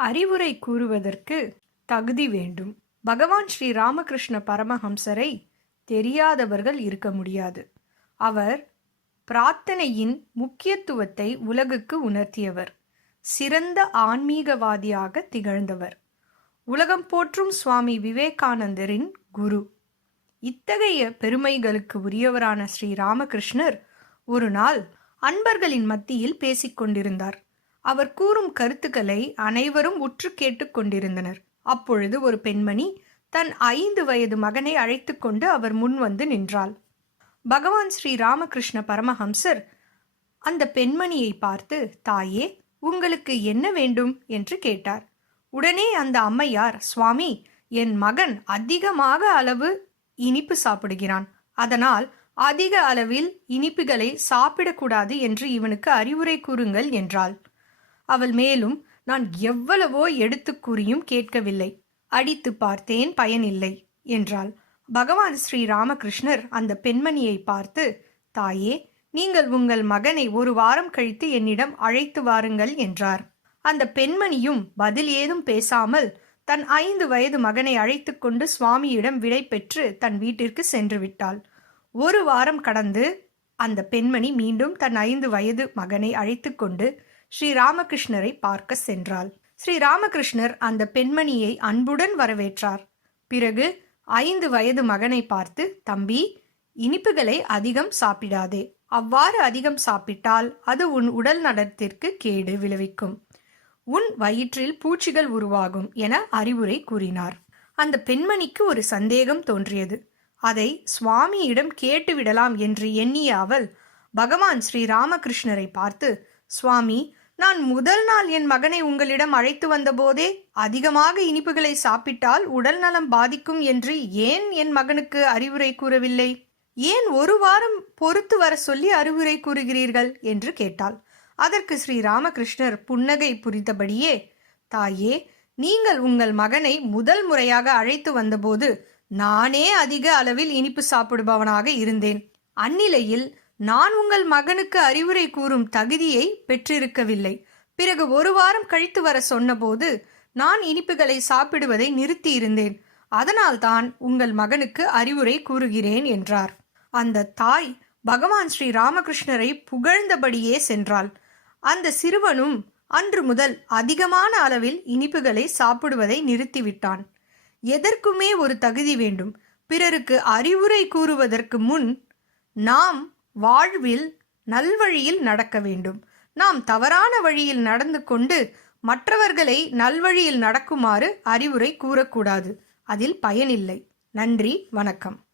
அறிவுரை கூறுவதற்கு தகுதி வேண்டும். பகவான் ஸ்ரீ ராமகிருஷ்ண பரமஹம்சரை தெரியாதவர்கள் இருக்க முடியாது. அவர் பிரார்த்தனையின் முக்கியத்துவத்தை உலகுக்கு உணர்த்தியவர். சிறந்த ஆன்மீகவாதியாக திகழ்ந்தவர். உலகம் போற்றும் சுவாமி விவேகானந்தரின் குரு. இத்தகைய பெருமைகளுக்கு உரியவரான ஸ்ரீ ராமகிருஷ்ணர் ஒரு நாள் அன்பர்களின் மத்தியில் பேசிக் கொண்டிருந்தார் அவர் கூறும் கருத்துக்களை அனைவரும் உற்று கேட்டுக்கொண்டிருந்தனர் அப்பொழுது ஒரு பெண்மணி தன் ஐந்து வயது மகனை அழைத்து கொண்டு அவர் முன் வந்து நின்றாள். பகவான் ஸ்ரீ ராமகிருஷ்ண பரமஹம்சர் அந்த பெண்மணியை பார்த்து தாயே உங்களுக்கு என்ன வேண்டும்? என்று கேட்டார். உடனே அந்த அம்மையார் சுவாமி என் மகன் அதிகமாக அளவு இனிப்பு சாப்பிடுகிறான். அதனால் அதிக அளவில் இனிப்புகளை சாப்பிடக்கூடாது என்று இவனுக்கு அறிவுரை கூறுங்கள் என்றாள். அவள் மேலும் நான் எவ்வளவோ எடுத்து கூறியும் கேட்கவில்லை. அடித்து பார்த்தேன் பயனில்லை என்றாள். பகவான் ஸ்ரீ ராமகிருஷ்ணர் அந்த பெண்மணியை பார்த்து தாயே நீங்கள் உங்கள் மகனை ஒரு வாரம் கழித்து என்னிடம் அழைத்து வாருங்கள் என்றார். அந்த பெண்மணியும் பதில் ஏதும் பேசாமல் தன் ஐந்து வயது மகனை அழைத்து கொண்டு சுவாமியிடம் விடை பெற்று தன் வீட்டிற்கு சென்று விட்டாள். ஒரு வாரம் கடந்து அந்த பெண்மணி மீண்டும் தன் ஐந்து வயது மகனை அழைத்து கொண்டு ஸ்ரீ ராமகிருஷ்ணரை பார்க்க சென்றாள். ஸ்ரீ ராமகிருஷ்ணர் அந்த பெண்மணியை அன்புடன் வரவேற்றார். பிறகு ஐந்து வயது மகனை பார்த்து தம்பி இனிப்புகளை அதிகம் சாப்பிடாதே. அவ்வாறு அதிகம் சாப்பிட்டால் அது உன் உடல் நலத்திற்கு கேடு விளைவிக்கும். உன் வயிற்றில் பூச்சிகள் உருவாகும் என அறிவுரை கூறினார். அந்த பெண்மணிக்கு ஒரு சந்தேகம் தோன்றியது. அதை சுவாமியிடம் கேட்டுவிடலாம் என்று எண்ணிய அவள் பகவான் ஸ்ரீ ராமகிருஷ்ணரை பார்த்து சுவாமி நான் முதல் நாள் என் மகனை உங்களிடம் அழைத்து வந்தபோதே அதிகமாக இனிப்புகளை சாப்பிட்டால் உடல் நலம் பாதிக்கும் என்று ஏன் என் மகனுக்கு அறிவுரை கூறவில்லை? ஏன் ஒரு வாரம் பொறுத்து வர சொல்லி அறிவுரை கூறுகிறீர்கள்? என்று கேட்டாள். அதற்கு ஸ்ரீ ராமகிருஷ்ணர் புன்னகை புரிந்தபடியே தாயே நீங்கள் உங்கள் மகனை முதல் முறையாக அழைத்து வந்தபோது நானே அதிக அளவில் இனிப்பு சாப்பிடுபவனாக இருந்தேன். அந்நிலையில் நான் உங்கள் மகனுக்கு அறிவுரை கூறும் தகுதியை பெற்றிருக்கவில்லை. பிறகு ஒரு வாரம் கழித்து வர சொன்னபோது நான் இனிப்புகளை சாப்பிடுவதை நிறுத்தி இருந்தேன் அதனால்தான் உங்கள் மகனுக்கு அறிவுரை கூறுகிறேன் என்றார். அந்த தாய் பகவான் ஸ்ரீ ராமகிருஷ்ணரை புகழ்ந்தபடியே சென்றாள். அந்த சிறுவனும் அன்று முதல் அதிகமான அளவில் இனிப்புகளை சாப்பிடுவதை நிறுத்திவிட்டான். எதற்குமே ஒரு தகுதி வேண்டும். பிறருக்கு அறிவுரை கூறுவதற்கு முன் நாம் வாழ்வில் நல்வழியில் நடக்க வேண்டும். நாம் தவறான வழியில் நடந்து கொண்டு மற்றவர்களை நல்வழியில் நடக்குமாறு அறிவுரை கூறக்கூடாது. அதில் பயனில்லை. நன்றி வணக்கம்.